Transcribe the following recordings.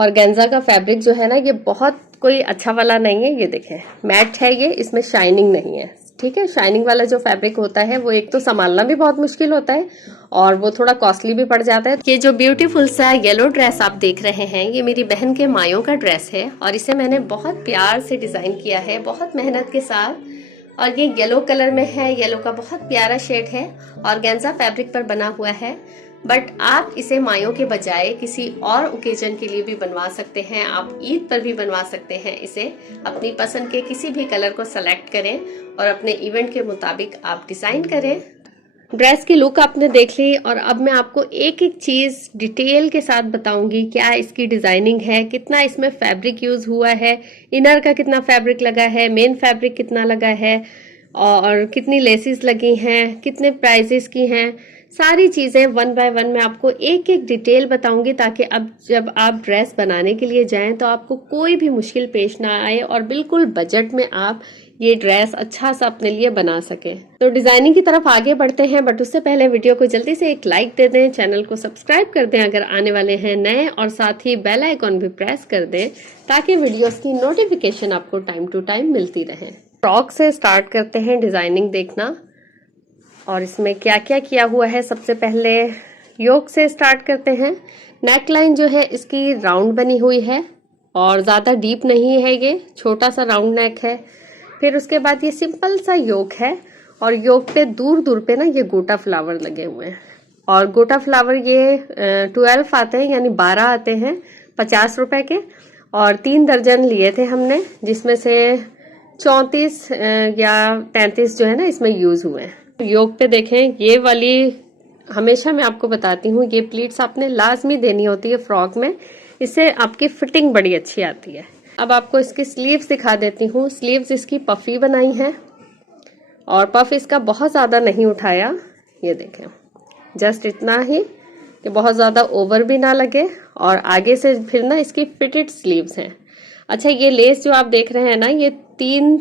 Organza का fabric जो है ना ये बहुत कोई अच्छा वाला नहीं है। ये देखें मैट है ये, इसमें शाइनिंग नहीं है। ठीक है, शाइनिंग वाला जो फैब्रिक होता है वो एक तो संभालना भी बहुत मुश्किल होता है और वो थोड़ा कॉस्टली भी पड़ जाता है। ये जो ब्यूटीफुल सा येलो ड्रेस आप देख रहे हैं ये मेरी बहन के मायों का ड्रेस है और इसे मैंने बहुत प्यार से डिजाइन किया है, बहुत मेहनत के साथ। और ये येलो कलर में है, येलो का बहुत प्यारा शेड है, ऑर्गेन्जा फैब्रिक पर बना हुआ है। बट आप इसे मायों के बजाय किसी और ओकेजन के लिए भी बनवा सकते हैं। आप ईद पर भी बनवा सकते हैं इसे। अपनी पसंद के किसी भी कलर को सेलेक्ट करें और अपने इवेंट के मुताबिक आप डिजाइन करें। ड्रेस की लुक आपने देख ली और अब मैं आपको एक एक चीज डिटेल के साथ बताऊंगी। क्या इसकी डिजाइनिंग है, कितना इसमें फैब्रिक यूज हुआ है, इनर का कितना फैब्रिक लगा है, मेन फैब्रिक कितना लगा है और कितनी लेसेस लगी हैं, कितने प्राइसेस की हैं। सारी चीजें वन बाय वन मैं आपको एक एक डिटेल बताऊंगी ताकि अब जब आप ड्रेस बनाने के लिए जाएं तो आपको कोई भी मुश्किल पेश ना आए और बिल्कुल बजट में आप ये ड्रेस अच्छा सा अपने लिए बना सके। तो डिजाइनिंग की तरफ आगे बढ़ते हैं, बट उससे पहले वीडियो को जल्दी से एक लाइक दे दें, चैनल को सब्सक्राइब कर दें अगर आने वाले हैं नए, और साथ ही बेल आइकॉन भी प्रेस कर दें ताकि वीडियोस की नोटिफिकेशन आपको टाइम टू टाइम मिलती रहे। फ्रॉक से स्टार्ट करते हैं डिजाइनिंग देखना और इसमें क्या क्या किया हुआ है। सबसे पहले योक से स्टार्ट करते हैं। नेक लाइन जो है इसकी राउंड बनी हुई है और ज़्यादा डीप नहीं है, ये छोटा सा राउंड नेक है। फिर उसके बाद ये सिंपल सा योक है और योक पे दूर दूर पे ना ये गोटा फ्लावर लगे हुए हैं और गोटा फ्लावर ये 12 आते हैं, यानी 12 आते हैं 50 रुपए के, और 3 दर्जन लिए थे हमने, जिसमें से 34 या 33 जो है ना इसमें यूज हुए हैं। योक पे देखें ये वाली, हमेशा मैं आपको बताती हूँ ये प्लीट्स आपने लाजमी देनी होती है फ्रॉक में, इससे आपकी फिटिंग बड़ी अच्छी आती है। अब आपको इसकी स्लीव्स दिखा देती हूँ। स्लीव्स इसकी पफी बनाई है और पफ इसका बहुत ज़्यादा नहीं उठाया, ये देखें जस्ट इतना ही कि बहुत ज़्यादा ओवर भी ना लगे, और आगे से फिर ना इसकी फिटेड स्लीव्स हैं। अच्छा, ये लेस जो आप देख रहे हैं ना ये 3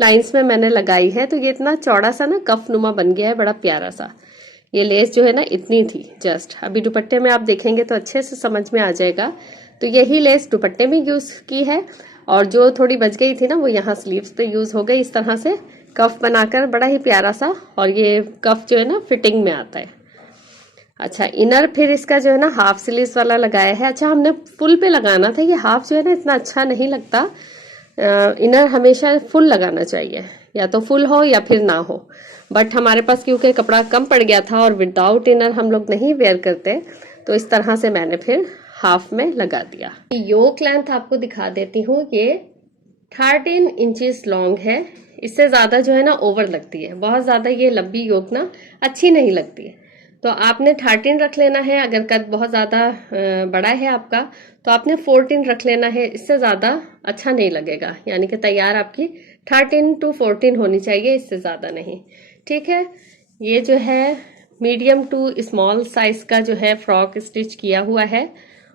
लाइंस में मैंने लगाई है, तो ये इतना चौड़ा सा ना कफ नुमा बन गया है, बड़ा प्यारा सा। ये लेस जो है ना इतनी थी जस्ट, अभी दुपट्टे में आप देखेंगे तो अच्छे से समझ में आ जाएगा। तो यही लेस दुपट्टे में यूज की है और जो थोड़ी बच गई थी ना वो यहाँ स्लीव्स पे यूज हो गई। इस तरह से कफ बनाकर बड़ा ही प्यारा सा, और ये कफ जो है ना फिटिंग में आता है। अच्छा, इनर फिर इसका जो है ना हाफ स्लीव्स वाला लगाया है। अच्छा, हमने फुल पे लगाना था, ये हाफ जो है ना इतना अच्छा नहीं लगता। इनर हमेशा फुल लगाना चाहिए, या तो फुल हो या फिर ना हो। बट हमारे पास क्योंकि कपड़ा कम पड़ गया था और विदाउट इनर हम लोग नहीं वेयर करते, तो इस तरह से मैंने फिर हाफ में लगा दिया। योक लेंथ आपको दिखा देती हूँ, ये 13 इंचेस लॉन्ग है। इससे ज्यादा जो है ना ओवर लगती है, बहुत ज्यादा ये लंबी योक ना अच्छी नहीं लगती है। तो आपने 13 रख लेना है। अगर कद बहुत ज्यादा बड़ा है आपका तो आपने 14 रख लेना है, इससे ज्यादा अच्छा नहीं लगेगा। यानी कि तैयार आपकी 13 to 14 होनी चाहिए, इससे ज्यादा नहीं। ठीक है, ये जो है मीडियम टू स्मॉल साइज का जो है फ्रॉक स्टिच किया हुआ है।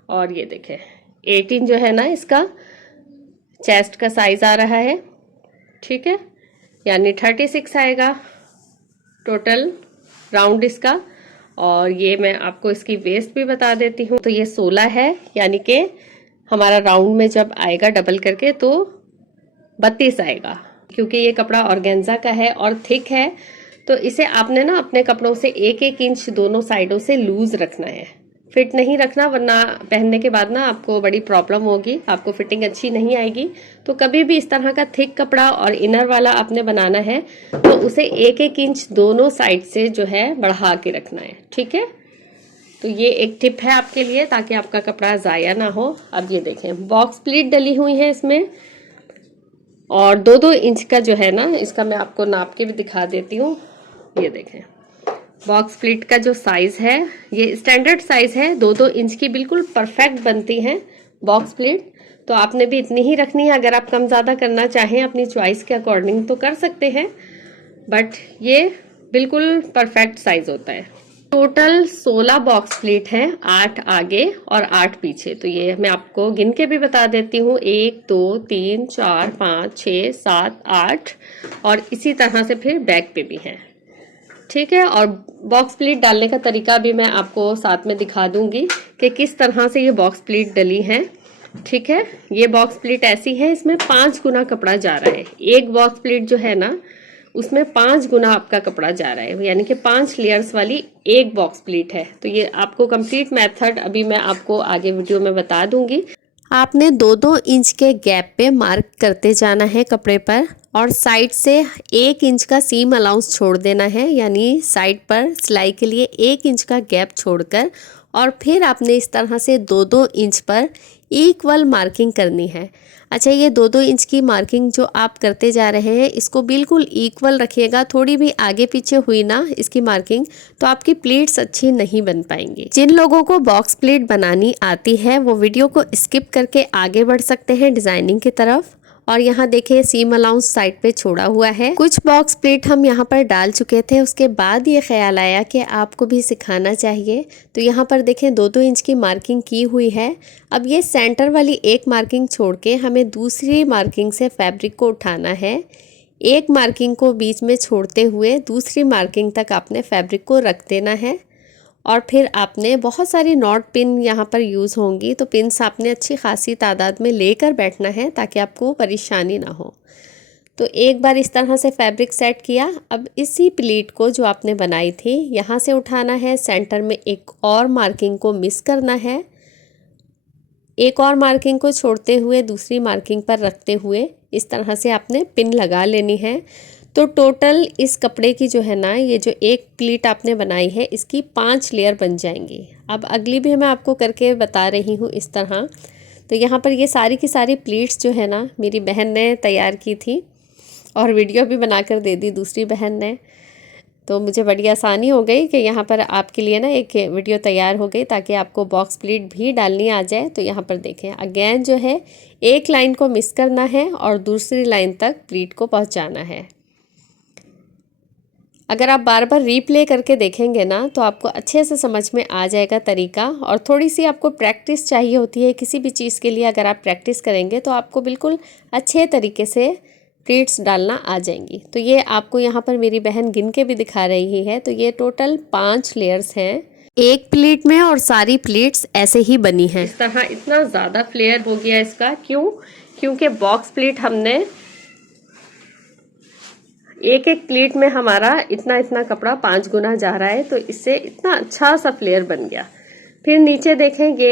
और ये देखें 18 जो है ना इसका चेस्ट का साइज आ रहा है। ठीक है, यानी 36 आएगा टोटल राउंड इसका। और ये मैं आपको इसकी वेस्ट भी बता देती हूँ। तो ये 16 है, यानी कि हमारा राउंड में जब आएगा डबल करके तो 32 आएगा। क्योंकि ये कपड़ा ऑर्गेन्जा का है और थिक है, तो इसे आपने ना अपने कपड़ों से 1-1 इंच दोनों साइडों से लूज रखना है, फिट नहीं रखना, वरना पहनने के बाद ना आपको बड़ी प्रॉब्लम होगी, आपको फिटिंग अच्छी नहीं आएगी। तो कभी भी इस तरह का थिक कपड़ा और इनर वाला आपने बनाना है तो उसे 1-1 इंच दोनों साइड से जो है बढ़ा के रखना है। ठीक है, तो ये एक टिप है आपके लिए ताकि आपका कपड़ा जाया ना हो। अब ये देखें बॉक्स प्लीट डली हुई है इसमें, और 2-2 इंच का जो है ना इसका मैं आपको नाप के भी दिखा देती हूँ। ये देखें बॉक्स प्लीट का जो साइज है ये स्टैंडर्ड साइज है, 2-2 इंच की बिल्कुल परफेक्ट बनती है बॉक्स प्लीट। तो आपने भी इतनी ही रखनी है। अगर आप कम ज्यादा करना चाहें अपनी चॉइस के अकॉर्डिंग तो कर सकते हैं, बट ये बिल्कुल परफेक्ट साइज होता है। टोटल 16 बॉक्स प्लीट है, 8 आगे और 8 पीछे। तो ये मैं आपको गिन के भी बता देती हूँ, 1 2 3 4 5 6 7 8, और इसी तरह से फिर बैक पे भी है। ठीक है। और बॉक्स प्लीट डालने का तरीका भी मैं आपको साथ में दिखा दूंगी कि किस तरह से ये बॉक्स प्लीट डली है। ठीक है, ये बॉक्स प्लीट ऐसी है, इसमें 5 गुना कपड़ा जा रहा है। एक बॉक्स प्लीट जो है ना उसमें 5 गुना आपका कपड़ा जा रहा है, यानी कि 5 लेयर्स वाली एक बॉक्स प्लीट है। तो ये आपको कंप्लीट मेथड अभी मैं आपको आगे वीडियो में बता दूंगी। आपने 2-2 इंच के गैप पे मार्क करते जाना है कपड़े पर, और साइड से 1 इंच का सीम अलाउंस छोड़ देना है, यानी साइड पर सिलाई के लिए 1 इंच का गैप छोड़कर, और फिर आपने इस तरह से 2-2 इंच पर इक्वल मार्किंग करनी है। अच्छा, ये 2-2 इंच की मार्किंग जो आप करते जा रहे हैं इसको बिल्कुल इक्वल रखिएगा। थोड़ी भी आगे पीछे हुई ना इसकी मार्किंग तो आपकी प्लीट्स अच्छी नहीं बन पाएंगी। जिन लोगों को बॉक्स प्लीट बनानी आती है वो वीडियो को स्किप करके आगे बढ़ सकते हैं डिजाइनिंग की तरफ। और यहाँ देखिए सीम अलाउंस साइड पे छोड़ा हुआ है। कुछ बॉक्स प्लीट हम यहाँ पर डाल चुके थे, उसके बाद ये ख्याल आया कि आपको भी सिखाना चाहिए। तो यहाँ पर देखें 2-2 इंच की मार्किंग की हुई है। अब ये सेंटर वाली एक मार्किंग छोड़ के हमें दूसरी मार्किंग से फैब्रिक को उठाना है। एक मार्किंग को बीच में छोड़ते हुए दूसरी मार्किंग तक आपने फैब्रिक को रख देना है। और फिर आपने बहुत सारी नॉट पिन यहाँ पर यूज़ होंगी, तो पिन्स आपने अच्छी खासी तादाद में लेकर बैठना है ताकि आपको परेशानी ना हो। तो एक बार इस तरह से फैब्रिक सेट किया। अब इसी प्लीट को जो आपने बनाई थी यहाँ से उठाना है, सेंटर में एक और मार्किंग को मिस करना है, एक और मार्किंग को छोड़ते हुए दूसरी मार्किंग पर रखते हुए इस तरह से आपने पिन लगा लेनी है। तो टोटल इस कपड़े की जो है ना, ये जो एक प्लीट आपने बनाई है इसकी 5 लेयर बन जाएंगी। अब अगली भी मैं आपको करके बता रही हूँ इस तरह। तो यहाँ पर ये सारी की सारी प्लीट्स जो है ना मेरी बहन ने तैयार की थी और वीडियो भी बनाकर दे दी दूसरी बहन ने। तो मुझे बड़ी आसानी हो गई कि यहाँ पर आपके लिए ना एक वीडियो तैयार हो गई ताकि आपको बॉक्स प्लीट भी डालनी आ जाए। तो यहाँ पर देखें अगेन जो है एक लाइन को मिस करना है और दूसरी लाइन तक प्लीट को पहुँचाना है। अगर आप बार बार रीप्ले करके देखेंगे ना तो आपको अच्छे से समझ में आ जाएगा तरीका। और थोड़ी सी आपको प्रैक्टिस चाहिए होती है किसी भी चीज़ के लिए। अगर आप प्रैक्टिस करेंगे तो आपको बिल्कुल अच्छे तरीके से प्लीट्स डालना आ जाएंगी। तो ये आपको यहाँ पर मेरी बहन गिन के भी दिखा रही है। तो ये टोटल 5 लेयर्स हैं एक प्लीट में, और सारी प्लीट्स ऐसे ही बनी हैं। इस तरह इतना ज़्यादा फ्लेयर हो गया इसका, क्यों? क्योंकि बॉक्स प्लीट हमने एक एक प्लीट में हमारा इतना इतना कपड़ा 5 गुना जा रहा है, तो इससे इतना अच्छा सा फ्लेयर बन गया। फिर नीचे देखेंगे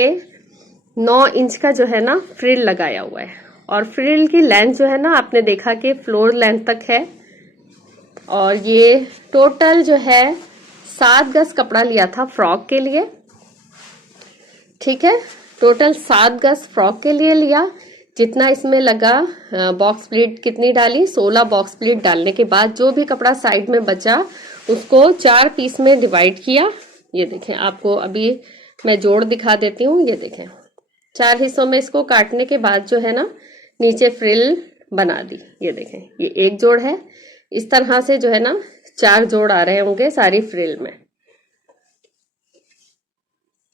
9 इंच का जो है ना फ्रिल लगाया हुआ है, और फ्रिल की लेंथ जो है ना आपने देखा कि फ्लोर लेंथ तक है। और ये टोटल जो है 7 गज कपड़ा लिया था फ्रॉक के लिए। ठीक है, टोटल 7 गज फ्रॉक के लिए लिया। जितना इसमें लगा बॉक्स प्लीट कितनी डाली, 16 बॉक्स प्लीट डालने के बाद जो भी कपड़ा साइड में बचा उसको 4 पीस में डिवाइड किया। ये देखें, आपको अभी मैं जोड़ दिखा देती हूँ। ये देखें 4 हिस्सों में इसको काटने के बाद जो है ना नीचे फ्रिल बना दी। ये देखें ये एक जोड़ है, इस तरह से जो है ना 4 जोड़ आ रहे होंगे सारी फ्रिल में।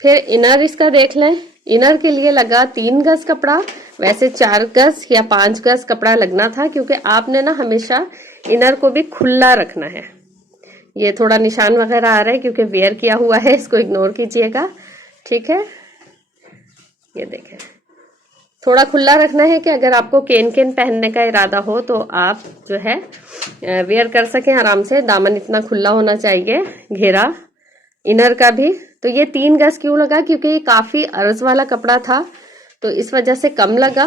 फिर इनर इसका देख लें, इनर के लिए लगा 3 गज कपड़ा। वैसे 4 गज या 5 गज कपड़ा लगना था, क्योंकि आपने ना हमेशा इनर को भी खुला रखना है। ये थोड़ा निशान वगैरह आ रहा है क्योंकि वेयर किया हुआ है, इसको इग्नोर कीजिएगा। ठीक है, ये देखें थोड़ा खुला रखना है कि अगर आपको केन केन पहनने का इरादा हो तो आप जो है वेयर कर सकें आराम से। दामन इतना खुला होना चाहिए, घेरा इनर का भी। तो ये 3 गज क्यों लगा, क्योंकि ये काफी अर्ज वाला कपड़ा था तो इस वजह से कम लगा।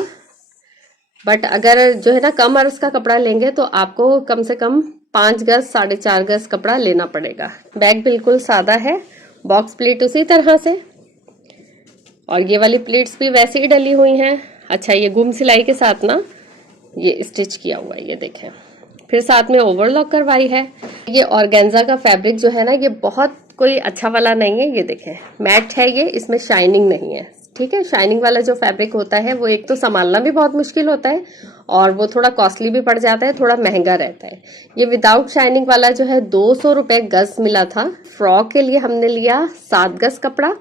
बट अगर जो है ना कम अर्ज का कपड़ा लेंगे तो आपको कम से कम 5 गज 4.5 गज कपड़ा लेना पड़ेगा। बैग बिल्कुल सादा है, बॉक्स प्लीट उसी तरह से, और ये वाली प्लीट्स भी वैसे ही डली हुई हैं। अच्छा, ये गुम सिलाई के साथ ना ये स्टिच किया हुआ है, ये देखें। फिर साथ में ओवरलॉक करवाई है। ये ऑर्गेन्जा का फैब्रिक जो है ना ये बहुत कोई अच्छा वाला नहीं है। ये देखें मैट है ये, इसमें शाइनिंग नहीं है। ठीक है, शाइनिंग वाला जो फैब्रिक होता है वो एक तो संभालना भी बहुत मुश्किल होता है और वो थोड़ा कॉस्टली भी पड़ जाता है, थोड़ा महंगा रहता है। ये विदाउट शाइनिंग वाला जो है 200 रुपए गज मिला था। फ्रॉक के लिए हमने लिया 7 गज कपड़ा।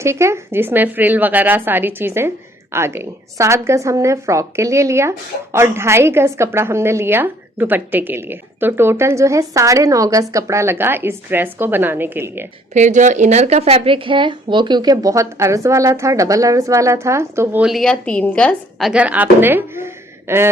ठीक है, जिसमें फ्रिल वगैरह सारी चीजें आ गई। 7 गज हमने फ्रॉक के लिए लिया और 2.5 गज कपड़ा हमने लिया दुपट्टे के लिए। तो टोटल जो है 9.5 गज कपड़ा लगा इस ड्रेस को बनाने के लिए। फिर जो इनर का फैब्रिक है वो क्योंकि बहुत अर्ज वाला था, डबल अर्ज वाला था, तो वो लिया 3 गज। अगर आपने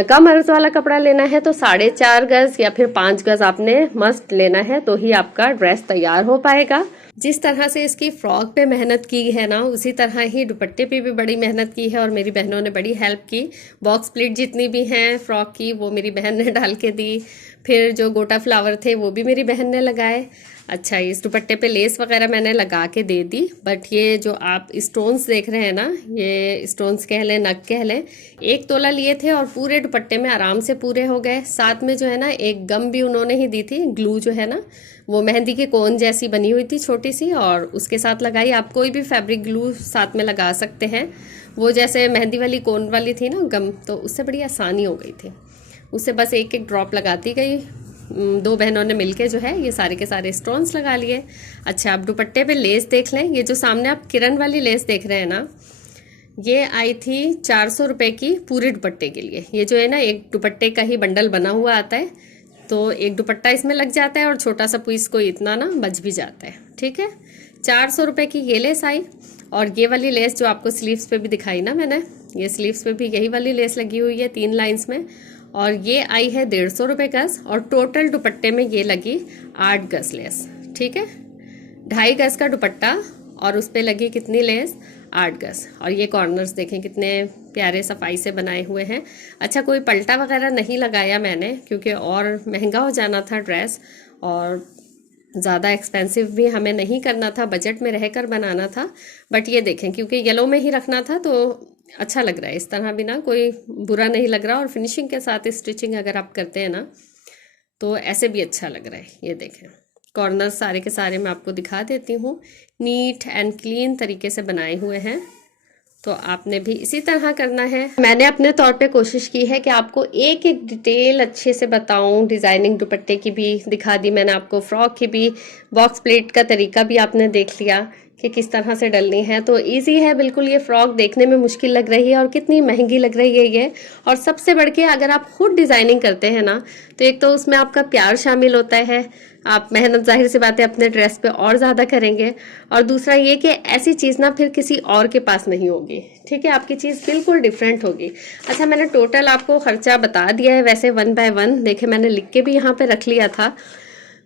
कम अर्ज वाला कपड़ा लेना है तो 4.5 गज या फिर 5 गज आपने मस्ट लेना है, तो ही आपका ड्रेस तैयार हो पाएगा। जिस तरह से इसकी फ्रॉक पे मेहनत की है ना, उसी तरह ही दुपट्टे पे भी बड़ी मेहनत की है और मेरी बहनों ने बड़ी हेल्प की। बॉक्स प्लीट जितनी भी हैं फ्रॉक की वो मेरी बहन ने डाल के दी। फिर जो गोटा फ्लावर थे वो भी मेरी बहन ने लगाए। अच्छा, इस दुपट्टे पे लेस वगैरह मैंने लगा के दे दी, बट ये जो आप स्टोन्स देख रहे हैं ना, ये स्टोन्स कह लें, नग कह लें, 1 तोला लिए थे और पूरे दुपट्टे में आराम से पूरे हो गए। साथ में जो है ना एक गम भी उन्होंने ही दी थी, ग्लू जो है ना, वो मेहंदी की कोन जैसी बनी हुई थी छोटी सी, और उसके साथ लगाई। आप कोई भी फैब्रिक ग्लू साथ में लगा सकते हैं। वो जैसे मेहंदी वाली कोन वाली थी ना गम, तो उससे बड़ी आसानी हो गई थी। उससे बस एक एक ड्रॉप लगाती गई। 2 बहनों ने मिलके जो है ये सारे के सारे स्टोन्स लगा लिए। अच्छा, आप दुपट्टे पे लेस देख लें। ये जो सामने आप किरण वाली लेस देख रहे हैं ना, ये आई थी 400 रुपये की पूरे दुपट्टे के लिए। ये जो है ना एक दुपट्टे का ही बंडल बना हुआ आता है, तो एक दुपट्टा इसमें लग जाता है और छोटा सा पीस को इतना ना बच भी जाता है। ठीक है, 400 रुपये की ये लेस आई। और ये वाली लेस जो आपको स्लीव्स पे भी दिखाई ना मैंने, ये स्लीव्स पे भी यही वाली लेस लगी हुई है 3 लाइंस में, और ये आई है 150 रुपये गज। और टोटल दुपट्टे में ये लगी 8 गज लेस। ठीक है, 2.5 गज का दुपट्टा और उस पर लगी कितनी लेस, 8 गज। और ये कॉर्नर्स देखें कितने प्यारे सफाई से बनाए हुए हैं। अच्छा, कोई पलटा वगैरह नहीं लगाया मैंने, क्योंकि और महंगा हो जाना था ड्रेस और ज़्यादा एक्सपेंसिव भी हमें नहीं करना था, बजट में रहकर बनाना था। बट ये देखें, क्योंकि येलो में ही रखना था तो अच्छा लग रहा है। इस तरह भी ना कोई बुरा नहीं लग रहा, और फिनिशिंग के साथ स्टिचिंग अगर आप करते हैं ना तो ऐसे भी अच्छा लग रहा है। ये देखें, कॉर्नर सारे के सारे मैं आपको दिखा देती हूँ, नीट एंड क्लीन तरीके से बनाए हुए हैं। तो आपने भी इसी तरह करना है। मैंने अपने तौर पे कोशिश की है कि आपको एक एक डिटेल अच्छे से बताऊं। डिज़ाइनिंग दुपट्टे की भी दिखा दी मैंने आपको, फ्रॉक की भी, बॉक्स प्लेट का तरीका भी आपने देख लिया कि किस तरह से डलनी है। तो इजी है बिल्कुल। ये फ्रॉक देखने में मुश्किल लग रही है और कितनी महंगी लग रही है ये। और सबसे बढ़ के अगर आप खुद डिज़ाइनिंग करते हैं ना, तो एक तो उसमें आपका प्यार शामिल होता है, आप मेहनत जाहिर सी बात है अपने ड्रेस पे और ज़्यादा करेंगे। और दूसरा ये कि ऐसी चीज़ ना फिर किसी और के पास नहीं होगी। ठीक है, आपकी चीज़ बिल्कुल डिफरेंट होगी। अच्छा, मैंने टोटल आपको खर्चा बता दिया है वैसे 1 बाय 1। देखे, मैंने लिख के भी यहाँ पे रख लिया था।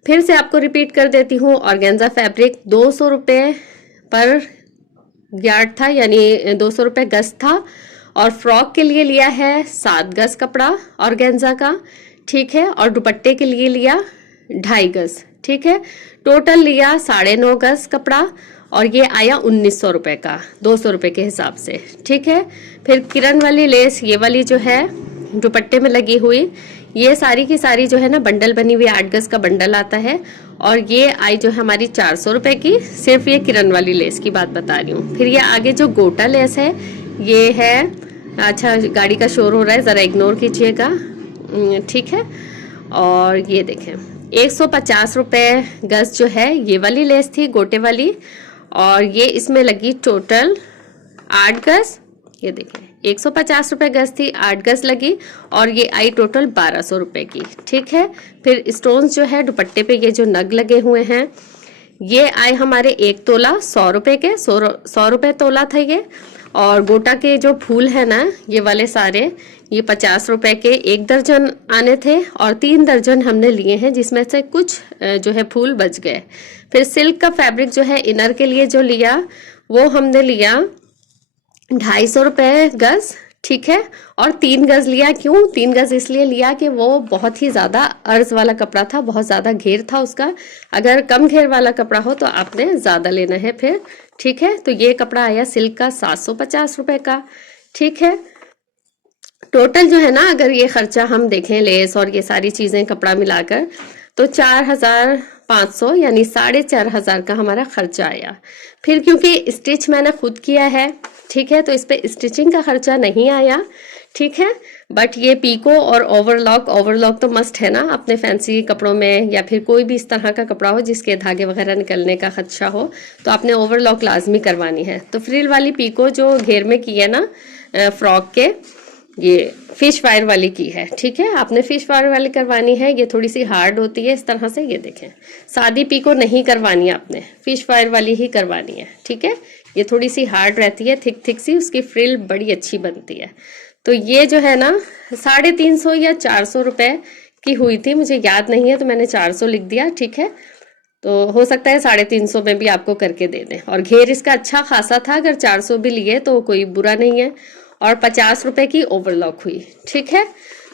फिर से आपको रिपीट कर देती हूँ। ऑर्गेन्जा फैब्रिक 200 रुपये पर यार्ड था, यानी 200 रुपये गज था। और फ्रॉक के लिए लिया है 7 गज कपड़ा ऑर्गेन्जा का। ठीक है, और दुपट्टे के लिए लिया 2.5 गज। ठीक है, टोटल लिया 9.5 गज कपड़ा और ये आया 1900 रुपये का, 200 रुपये के हिसाब से। ठीक है, फिर किरण वाली लेस, ये वाली जो है दुपट्टे में लगी हुई, ये सारी की सारी जो है ना बंडल बनी हुई 8 गज का बंडल आता है। और ये आई जो है हमारी 400 रुपये की। सिर्फ ये किरण वाली लेस की बात बता रही हूँ। फिर ये आगे जो गोटा लेस है ये है, अच्छा गाड़ी का शोर हो रहा है, ज़रा इग्नोर कीजिएगा। ठीक है, और ये देखें 150 रुपये गज जो है ये वाली लेस थी गोटे वाली, और ये इसमें लगी टोटल 8 गज। ये देखें 150 रुपये गज थी, 8 गज लगी, और ये आई टोटल 1200 रुपये की। ठीक है, फिर स्टोन्स जो है दुपट्टे पे ये जो नग लगे हुए हैं ये आए हमारे 1 तोला 100 रुपये के, 100 रुपये तोला था ये। और गोटा के जो फूल है ना ये वाले सारे, ये 50 रुपए के 1 दर्जन आने थे, और 3 दर्जन हमने लिए हैं, जिसमें से कुछ जो है फूल बच गए। फिर सिल्क का फैब्रिक जो है इनर के लिए जो लिया वो हमने लिया 250 रुपये गज। ठीक है, और 3 गज लिया। क्यों 3 गज? इसलिए लिया कि वो बहुत ही ज़्यादा अर्ज वाला कपड़ा था, बहुत ज़्यादा घेर था उसका। अगर कम घेर वाला कपड़ा हो तो आपने ज़्यादा लेना है फिर। ठीक है, तो ये कपड़ा आया सिल्क का 750 रुपये का। ठीक है, टोटल जो है ना अगर ये खर्चा हम देखें लेस और ये सारी चीज़ें कपड़ा मिलाकर तो 4500 यानी 4500 का हमारा खर्चा आया। फिर क्योंकि स्टिच मैंने खुद किया है, ठीक है, तो इस पे स्टिचिंग का खर्चा नहीं आया। ठीक है, बट ये पीको और ओवरलॉक तो मस्ट है ना अपने फैंसी कपड़ों में, या फिर कोई भी इस तरह का कपड़ा हो जिसके धागे वगैरह निकलने का खदशा हो तो आपने ओवरलॉक लाजमी करवानी है। तो फ्रिल वाली पीको जो घेर में की है ना फ्रॉक के, ये फिश फायर वाली की है, ठीक है। आपने फिश फायर वाली करवानी है, ये थोड़ी सी हार्ड होती है इस तरह से, ये देखें। सादी पीको नहीं करवानी है आपने, फिश फायर वाली ही करवानी है, ठीक है। ये थोड़ी सी हार्ड रहती है, थिक थिक सी, उसकी फ्रिल बड़ी अच्छी बनती है। तो ये जो है ना 350 या 400 रुपए की हुई थी, मुझे याद नहीं है तो मैंने 400 लिख दिया, ठीक है। तो हो सकता है 350 में भी आपको करके दे दें। और घेर इसका अच्छा खासा था, अगर 400 भी लिए तो कोई बुरा नहीं है। और 50 रुपए की ओवरलॉक हुई, ठीक है।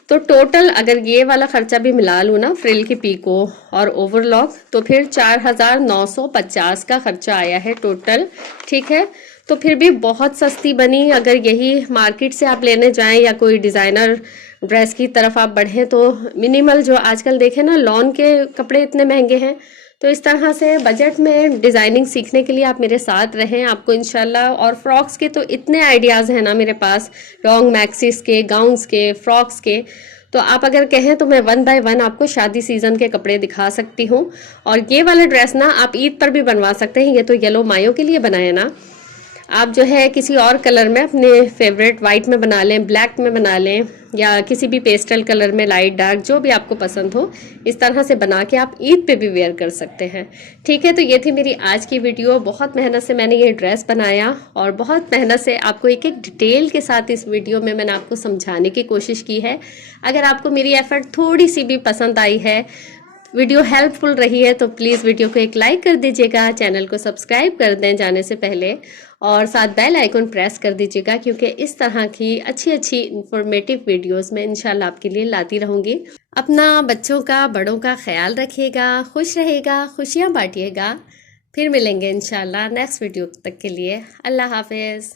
तो टोटल अगर ये वाला खर्चा भी मिला लूँ ना, फ्रिल की पीको और ओवरलॉक, तो फिर 4950 का खर्चा आया है टोटल, ठीक है। तो फिर भी बहुत सस्ती बनी। अगर यही मार्केट से आप लेने जाएं या कोई डिज़ाइनर ड्रेस की तरफ आप बढ़ें तो मिनिमल, जो आजकल देखें ना लॉन के कपड़े इतने महंगे हैं, तो इस तरह से बजट में डिज़ाइनिंग सीखने के लिए आप मेरे साथ रहें, आपको इंशाल्लाह। और फ्रॉक्स के तो इतने आइडियाज़ हैं ना मेरे पास, लॉन्ग मैक्सीज के, गाउन्स के, फ्रॉक्स के। तो आप अगर कहें तो मैं 1 बाय 1 आपको शादी सीजन के कपड़े दिखा सकती हूँ। और ये वाला ड्रेस ना आप ईद पर भी बनवा सकते हैं। ये तो येलो मायो के लिए बनाया ना, आप जो है किसी और कलर में, अपने फेवरेट वाइट में बना लें, ब्लैक में बना लें, या किसी भी पेस्टल कलर में, लाइट डार्क जो भी आपको पसंद हो, इस तरह से बना के आप ईद पे भी वेयर कर सकते हैं, ठीक है। तो ये थी मेरी आज की वीडियो। बहुत मेहनत से मैंने ये ड्रेस बनाया और बहुत मेहनत से आपको एक एक डिटेल के साथ इस वीडियो में मैंने आपको समझाने की कोशिश की है। अगर आपको मेरी एफर्ट थोड़ी सी भी पसंद आई है, वीडियो हेल्पफुल रही है, तो प्लीज़ वीडियो को एक लाइक कर दीजिएगा, चैनल को सब्सक्राइब कर दें जाने से पहले, और साथ बेल आइकन प्रेस कर दीजिएगा, क्योंकि इस तरह की अच्छी अच्छी इंफॉर्मेटिव वीडियोस मैं इंशाल्लाह आपके लिए लाती रहूँगी। अपना, बच्चों का, बड़ों का ख्याल रखिएगा, खुश रहेगा, खुशियाँ बांटिएगा। फिर मिलेंगे इंशाल्लाह नेक्स्ट वीडियो तक के लिए। अल्लाह हाफिज़।